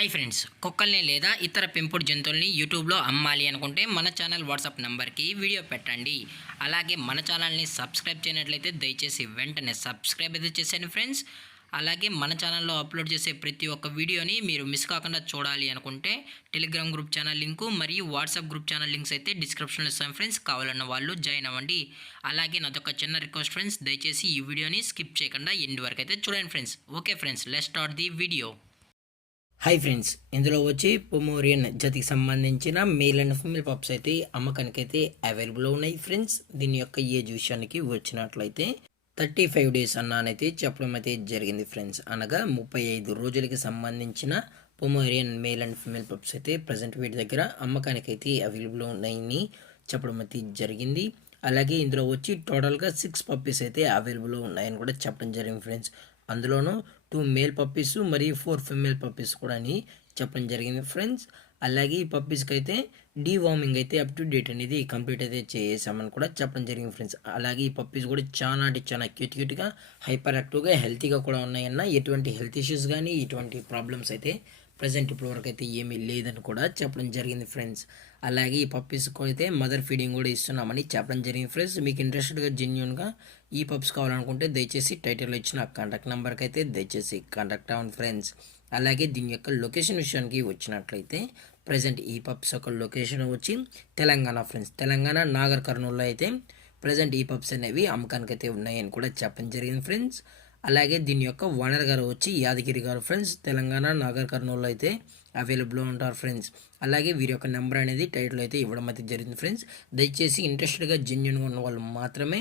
Hi friends, కుక్కల్ని లేదా ఇతర పెంపుడు జంతువుల్ని యూట్యూబ్లో అమ్మాలి అనుకుంటే మన ఛానల్ వాట్సాప్ నెంబర్కి వీడియో పెట్టండి. అలాగే మన ఛానల్ని సబ్స్క్రైబ్ చేయనట్లయితే దయచేసి వెంటనే సబ్స్క్రైబ్ అయితే చేసేయండి ఫ్రెండ్స్. అలాగే మన ఛానల్లో అప్లోడ్ చేసే ప్రతి ఒక్క వీడియోని మీరు మిస్ కాకుండా చూడాలి అనుకుంటే టెలిగ్రామ్ గ్రూప్ ఛానల్ లింకు మరియు వాట్సాప్ గ్రూప్ ఛానల్ లింక్స్ అయితే డిస్క్రిప్షన్లో ఇస్తాను ఫ్రెండ్స్. కావాలన్న వాళ్ళు జాయిన్ అవ్వండి. అలాగే నాదొక చిన్న రిక్వెస్ట్ ఫ్రెండ్స్, దయచేసి ఈ వీడియోని స్కిప్ చేయకుండా ఎండ్ వరకు అయితే చూడండి friends. Okay friends, let's start the video. Hi friends, ఇందులో వచ్చి పొమోరియన్ జాతికి సంబంధించిన మేల్ అండ్ ఫీమేల్ పప్స్ అయితే అమ్మకానికి అయితే అవైలబుల్లో ఉన్నాయి ఫ్రెండ్స్. దీని యొక్క ఏజ్ విషయానికి వచ్చినట్లయితే 35 డేస్ అన్నానైతే చెప్పడం అయితే జరిగింది ఫ్రెండ్స్. అనగా 35 రోజులకి సంబంధించిన Pomeranian male and female pups అయితే ప్రజెంట్ వీటి దగ్గర అమ్మకానికి అయితే అవైలబుల్లో ఉన్నాయని చెప్పడం అయితే జరిగింది. అలాగే ఇందులో వచ్చి టోటల్గా 6 పప్పీస్ అయితే అవైలబుల్లో ఉన్నాయని కూడా చెప్పడం జరిగింది ఫ్రెండ్స్. అందులోనూ 2 మేల్ పప్పీస్ మరియు 4 ఫిమేల్ పప్పీస్ కూడా అని చెప్పడం జరిగింది ఫ్రెండ్స్. అలాగే ఈ పప్పీస్కి అయితే డీవార్మింగ్ అయితే అప్ టు డేట్ అనేది కంప్లీట్ అయితే చేసామని కూడా చెప్పడం జరిగింది ఫ్రెండ్స్. అలాగే ఈ పప్పీస్ కూడా చాలా అంటే చాలా క్యూట్గా హైపర్ యాక్టివ్గా హెల్తీగా కూడా ఉన్నాయన్న ఎటువంటి హెల్త్ ఇష్యూస్ కానీ ఎటువంటి ప్రాబ్లమ్స్ అయితే ప్రజెంట్ ఇప్పటివరకు అయితే ఏమీ లేదని కూడా చెప్పడం జరిగింది ఫ్రెండ్స్. అలాగే ఈ పప్పీస్కి అయితే మదర్ ఫీడింగ్ కూడా ఇస్తున్నామని చెప్పడం జరిగింది ఫ్రెండ్స్. మీకు ఇంట్రెస్టెడ్గా జెన్యున్గా ఈ పప్స్ కావాలనుకుంటే దయచేసి టైటిల్లో ఇచ్చిన కాంటాక్ట్ నెంబర్కి అయితే దయచేసి కాంటాక్ట్ అవ్వండి ఫ్రెండ్స్. అలాగే దీని యొక్క లొకేషన్ విషయానికి వచ్చినట్లయితే ప్రజెంట్ ఈ పప్స్ యొక్క లొకేషన్ వచ్చి తెలంగాణ ఫ్రెండ్స్. తెలంగాణ నాగర్ కర్నూలులో అయితే ప్రజెంట్ ఈ పప్స్ అనేవి అమ్మకానికి అయితే ఉన్నాయని కూడా చెప్పడం జరిగింది ఫ్రెండ్స్. అలాగే దీని యొక్క ఓనర్ గారు వచ్చి యాదగిరి గారు ఫ్రెండ్స్. తెలంగాణ నాగర్ కర్నూలులో అయితే అవైలబుల్లో ఉంటారు ఫ్రెండ్స్. అలాగే వీరి యొక్క నెంబర్ అనేది టైటిల్ అయితే ఇవ్వడం అయితే జరిగింది ఫ్రెండ్స్. దయచేసి ఇంట్రెస్టెడ్గా జెన్యున్గా ఉన్న వాళ్ళు మాత్రమే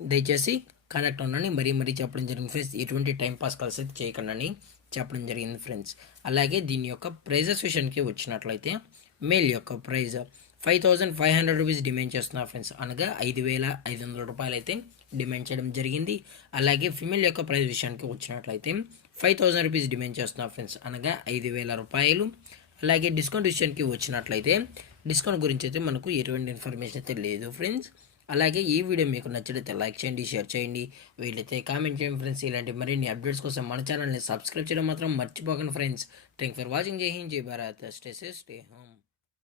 దయచేసి కాంటాక్ట్ ఉండండి. మరీ చెప్పడం జరిగింది ఫ్రెండ్స్. ఎటువంటి టైంపాస్ కాల్స్ అయితే చేయకండి చెప్పడం జరిగింది ఫ్రెండ్స్. అలాగే దీని యొక్క ప్రైజెస్ విషయానికి వచ్చినట్లయితే మేల్ యొక్క ప్రైజ్ 5500 రూపీస్ డిమాండ్ చేస్తున్నారు ఫ్రెండ్స్. అనగా 5500 రూపాయలు అయితే డిమాండ్ చేయడం జరిగింది. అలాగే ఫిమేల్ యొక్క ప్రైస్ విషయానికి వచ్చినట్లయితే 5000 రూపీస్ డిమాండ్ చేస్తున్నారు ఫ్రెండ్స్. అనగా 5000 రూపాయలు. అలాగే డిస్కౌంట్ విషయానికి వచ్చినట్లయితే డిస్కౌంట్ గురించి అయితే మనకు ఎటువంటి ఇన్ఫర్మేషన్ అయితే లేదు ఫ్రెండ్స్. అలాగే ఈ వీడియో మీకు నచ్చితే లైక్ చేయండి, షేర్ చేయండి, వీలైతే కామెంట్ చేయండి ఫ్రెండ్స్. ఇలాంటి మరిన్ని అప్డేట్స్ కోసం మన ఛానల్ని సబ్స్క్రైబ్ చేయడం మాత్రం మర్చిపోకండి ఫ్రెండ్స్. Thank for watching. జై హింద్, జై Bharat, stay safe, stay home.